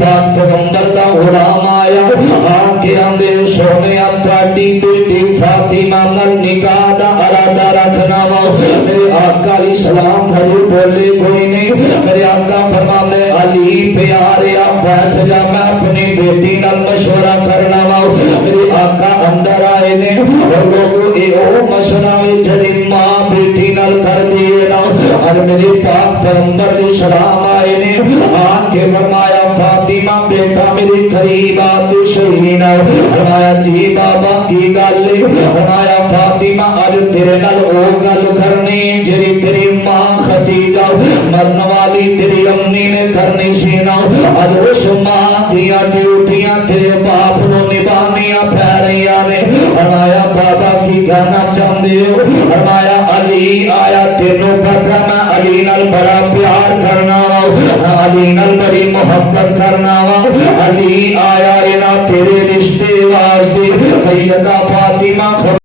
पाक पैगंबर दा गुलाम आया आके आंदे सोने ताड़ी बेटी फातिमा नाल निकाह दा इरादा रखना वा मेरे आका अलैहि सलाम हजूर बोले कोई नहीं मेरे आका फरमाते अली प्यारे आप बैठ जा मैं अपनी बेटी नाल मशवरा करना वा मेरे आका अंदर आए ने और लोगों ए ओ मशवरा में जरी मां बेटी नाल कर दिए ना और मेरे पाक पैगंबर ने सलाम आए ने आके फरमाया फातिमा बेटा मेरे करीब आ तू शहीना फरमाया जी बाबा की गल फरमाया फातिमा अज तेरे नाल ओ गल करनी जेरी तेरी मां खदीजा मरने वाली तेरी अम्मी ने करनी सी ना अज उस मां दियां ड्यूटियां तेरे बाप नूं निभानियां पै रहियां ने फरमाया बाबा की कहना चाहते हो फरमाया अली आया तेनों पता मैं अली नाल बड़ा प्यार करना वा अली नाल बड़ी मोहब्बत करना वा अली आया इना तेरे रिश्ते वास्ते सैयदा फातिमा